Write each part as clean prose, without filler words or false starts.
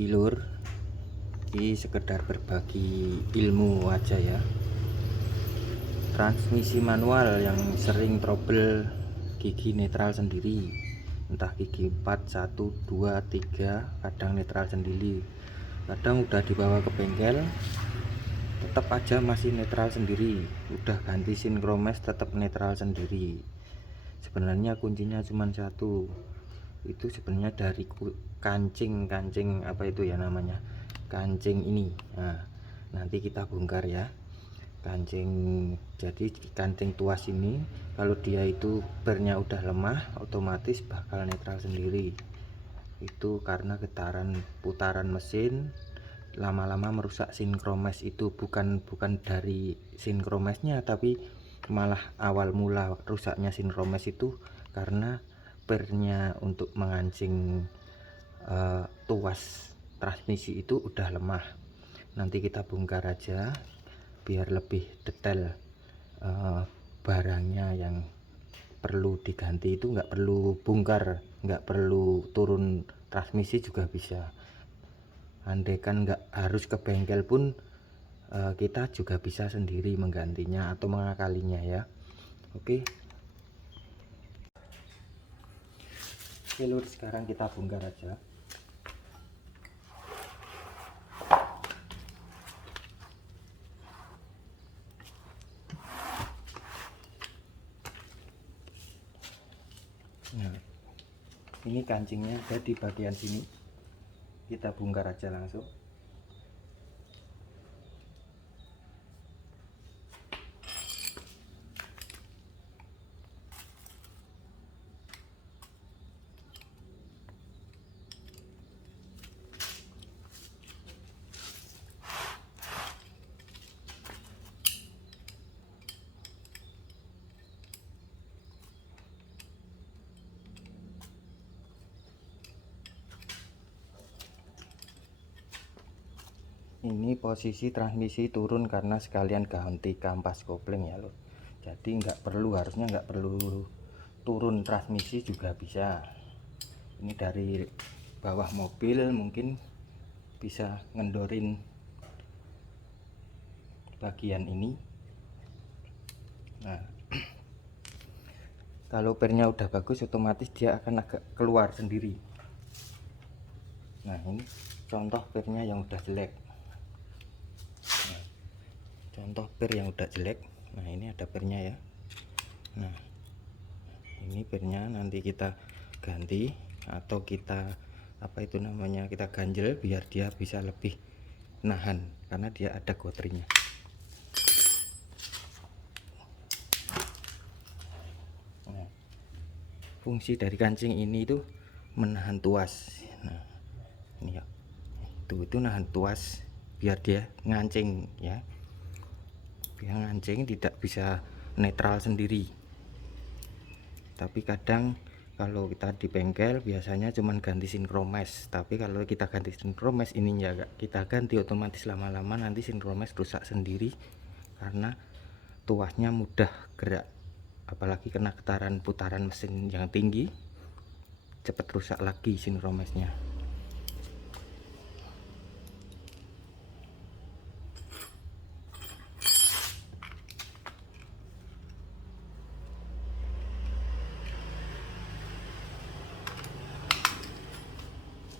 pagi lur, ini sekedar berbagi ilmu aja ya. Transmisi manual yang sering trouble gigi netral sendiri, entah gigi 4, 1, 2, 3, kadang netral sendiri, kadang udah dibawa ke bengkel tetap aja masih netral sendiri, udah ganti sinkromes tetap netral sendiri. Sebenarnya kuncinya cuma satu, itu sebenarnya dari kancing apa itu ya namanya, kancing ini. Nah, nanti kita bongkar ya kancing. Jadi kancing tuas ini kalau dia itu bernya udah lemah, otomatis bakal netral sendiri. Itu karena getaran putaran mesin lama-lama merusak sinkromes. Itu bukan dari sinkromesnya, tapi malah awal mula rusaknya sinkromes itu karena pernya untuk mengancing tuas transmisi itu udah lemah. Nanti kita bongkar aja biar lebih detail. Barangnya yang perlu diganti itu nggak perlu bongkar, nggak perlu turun transmisi juga bisa. Andai kan nggak harus ke bengkel pun kita juga bisa sendiri menggantinya atau mengakalinya ya. Oke. Oke lur, sekarang kita bongkar aja. Nah, ini kancingnya ada di bagian sini, kita bongkar aja langsung. Ini posisi transmisi turun karena sekalian ganti kampas kopling ya loh. Jadi harusnya nggak perlu turun transmisi juga bisa. Ini dari bawah mobil mungkin bisa ngendorin bagian ini. Nah, kalau pernya udah bagus otomatis dia akan agak keluar sendiri. Nah, ini contoh pernya yang udah jelek. Contoh per yang udah jelek. Nah, ini ada pernya ya. Nah, ini pernya nanti kita ganti atau kita kita ganjel biar dia bisa lebih nahan karena dia ada gotrinya. Nah, fungsi dari kancing ini itu menahan tuas. Nah, ini ya, itu nahan tuas biar dia ngancing ya. Dia ngancing tidak bisa netral sendiri. Tapi kadang kalau kita di bengkel biasanya cuman ganti sinkromes, tapi kalau kita ganti sinkromes ininya kita ganti, otomatis lama-lama nanti sinkromes rusak sendiri karena tuasnya mudah gerak, apalagi kena getaran putaran mesin yang tinggi, cepat rusak lagi sinkromesnya.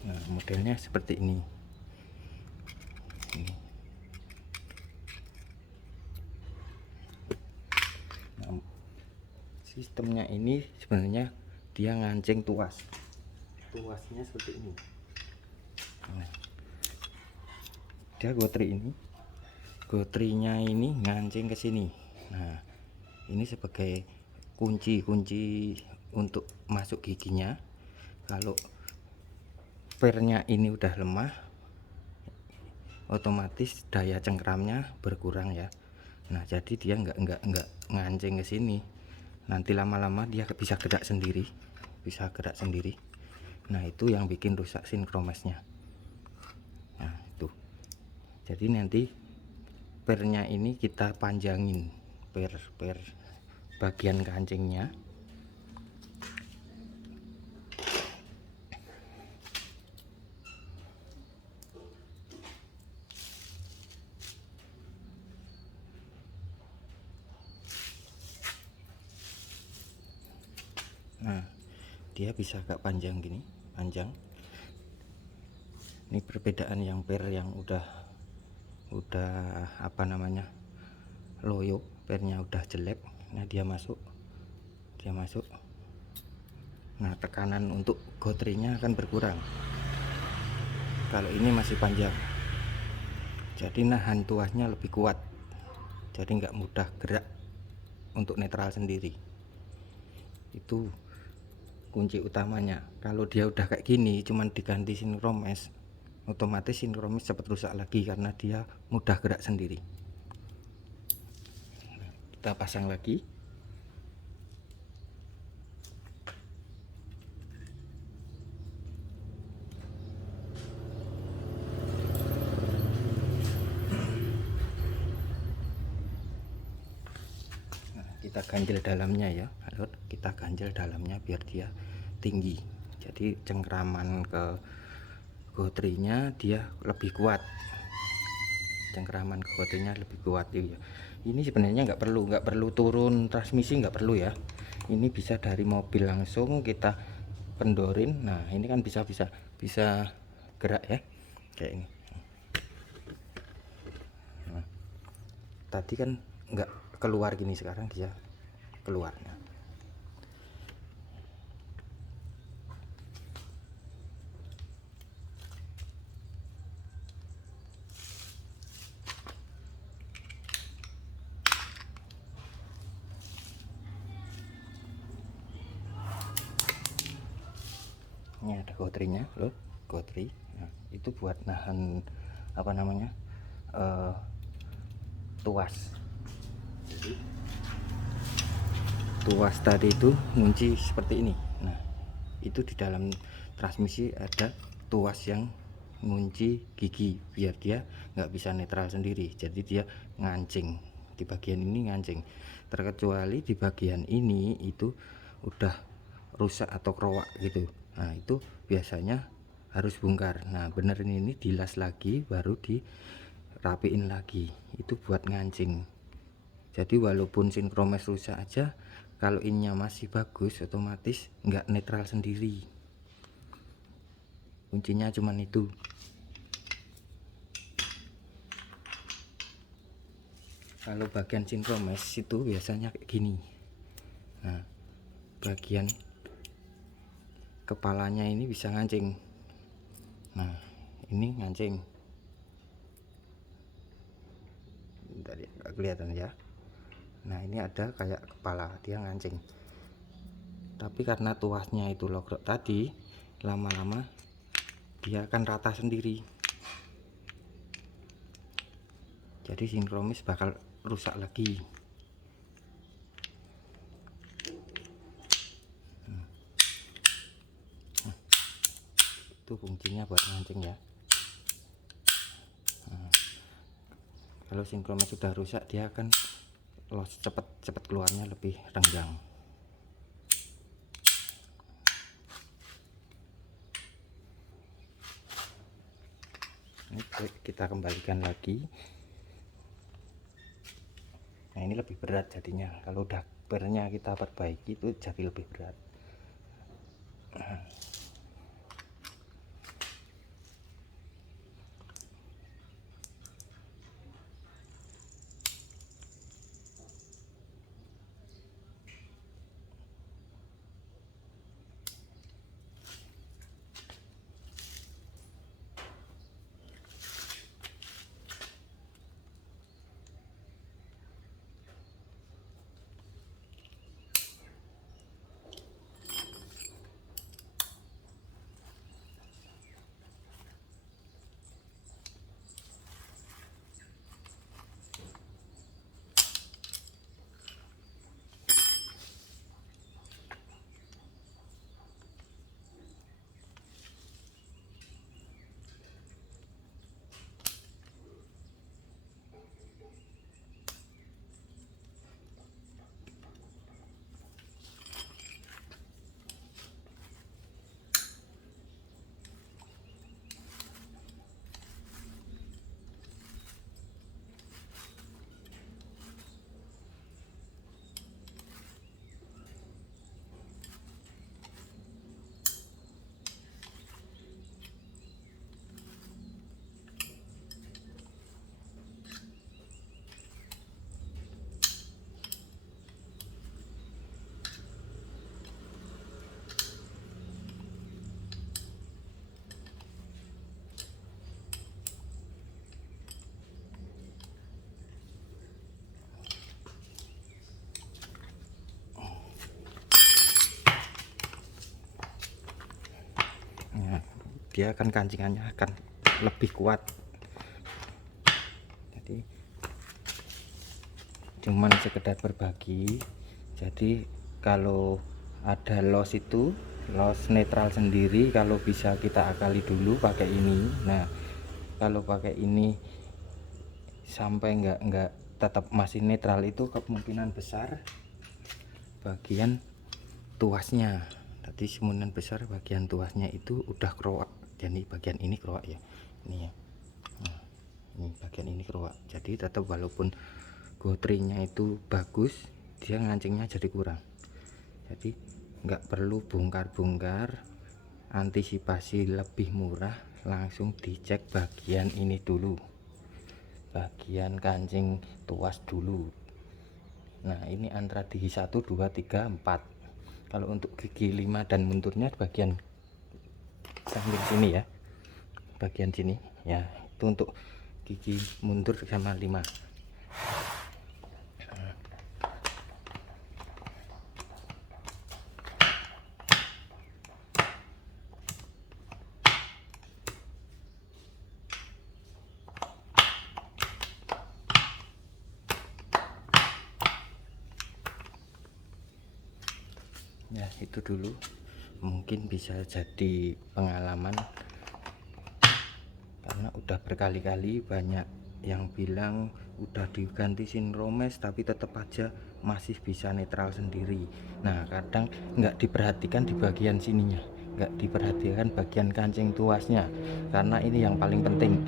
Nah, modelnya seperti ini. Nah, sistemnya ini sebenarnya dia ngancing tuasnya seperti ini. Nah, dia gotrinya ini ngancing ke sini. Nah, ini sebagai kunci untuk masuk giginya. Kalau pernya ini udah lemah, otomatis daya cengkramnya berkurang ya. Nah, jadi dia nggak ngancing ke sini. Nanti lama-lama dia bisa gerak sendiri. Nah, itu yang bikin rusak sinkromesnya. Nah, itu. Jadi nanti pernya ini kita panjangin per bagian kancingnya. dia bisa agak panjang gini, panjang. Ini perbedaan yang per yang udah apa namanya, loyo, pernya udah jelek. Nah dia masuk. Nah tekanan untuk gotrinya akan berkurang. Kalau ini masih panjang, jadi nahan tuasnya lebih kuat, jadi nggak mudah gerak untuk netral sendiri. Itu kunci utamanya. Kalau dia udah kayak gini, cuman diganti sinkromes, otomatis sinkromes cepat rusak lagi karena dia mudah gerak sendiri. Kita pasang lagi. Kita ganjel dalamnya ya, kita ganjel dalamnya biar dia tinggi, jadi cengkraman ke gotrinya dia lebih kuat, cengkraman ke gotrinya lebih kuat. Ya ini sebenarnya nggak perlu turun transmisi, nggak perlu ya, ini bisa dari mobil langsung kita kendorin. Nah ini kan bisa gerak ya kayak ini. Nah, tadi kan nggak keluar gini, sekarang dia keluarnya. Ini ada gotrinya loh, gotri. Nah, itu buat nahan apa namanya, tuas. Jadi tuas tadi itu ngunci seperti ini. Nah itu di dalam transmisi ada tuas yang ngunci gigi biar dia nggak bisa netral sendiri, jadi dia ngancing di bagian ini, ngancing. Terkecuali di bagian ini itu udah rusak atau kerowak gitu, nah itu biasanya harus bongkar. Nah benerin ini, dilas lagi baru dirapiin lagi, itu buat ngancing. Jadi walaupun sinkromes rusak aja, kalau ininya masih bagus, otomatis nggak netral sendiri. Kuncinya cuman itu. Kalau bagian sinkromes itu biasanya kayak gini. Nah bagian kepalanya ini bisa ngancing. Nah ini ngancing, bentar ya, nggak kelihatan ya. Nah ini ada kayak kepala, dia ngancing. Tapi karena tuasnya itu logrok tadi, lama-lama dia akan rata sendiri, jadi sinkronis bakal rusak lagi. Itu kuncinya buat ngancing ya. Kalau sinkronis sudah rusak, dia akan cepet keluarnya lebih renggang. Ini kita kembalikan lagi. Nah ini lebih berat jadinya, kalau udah pernya kita perbaiki itu jadi lebih berat. dia akan kancingannya akan lebih kuat. Jadi cuman sekedar berbagi. Jadi kalau ada loss itu loss netral sendiri, kalau bisa kita akali dulu pakai ini. Nah kalau pakai ini sampai enggak tetap masih netral, itu kemungkinan besar bagian tuasnya, tadi kemungkinan besar bagian tuasnya itu udah keroak. Jadi bagian ini keroak ya, ini ya. Nah, ini bagian ini keroak, jadi tetap walaupun gotrinya itu bagus, dia ngancingnya jadi kurang. Jadi nggak perlu bongkar-bongkar, antisipasi lebih murah, langsung dicek bagian ini dulu, bagian kancing tuas dulu. Nah ini antara di 1, 2, 3, 4. Kalau untuk gigi 5 dan munturnya bagian samping sini ya, bagian sini ya, itu untuk gigi mundur sama 5. Ya itu dulu, mungkin bisa jadi pengalaman, karena udah berkali-kali banyak yang bilang udah diganti sinkromes tapi tetap aja masih bisa netral sendiri. Nah kadang nggak diperhatikan di bagian sininya, nggak diperhatikan bagian kancing tuasnya, karena ini yang paling penting.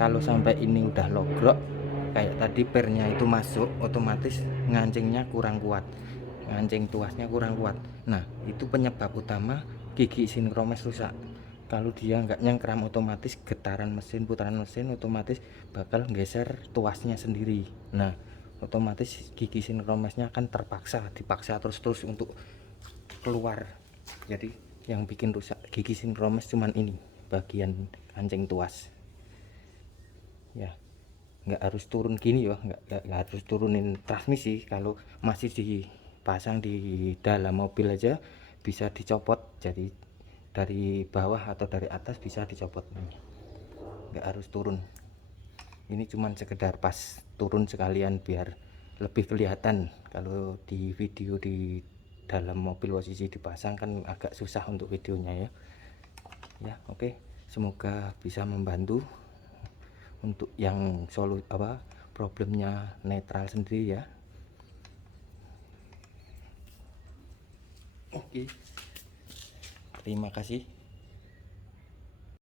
Kalau sampai ini udah logrok kayak tadi, pernya itu masuk, otomatis ngancingnya kurang kuat, ngancing tuasnya kurang kuat. Nah itu penyebab utama gigi sinkromes rusak. Kalau dia nggak nyengkram, otomatis getaran mesin, putaran mesin otomatis bakal geser tuasnya sendiri. Nah otomatis gigi sinkronesnya akan dipaksa terus untuk keluar. Jadi yang bikin rusak gigi sinkrones cuman ini, bagian kancing tuas ya. Nggak harus turun gini ya, nggak harus turunin transmisi. Kalau masih dipasang di dalam mobil aja bisa dicopot, jadi dari bawah atau dari atas bisa dicopot, nggak harus turun. Ini cuman sekedar pas turun sekalian biar lebih kelihatan. Kalau di video di dalam mobil posisi dipasang kan agak susah untuk videonya ya. Ya oke, semoga bisa membantu untuk yang problemnya netral sendiri ya. Oke, terima kasih.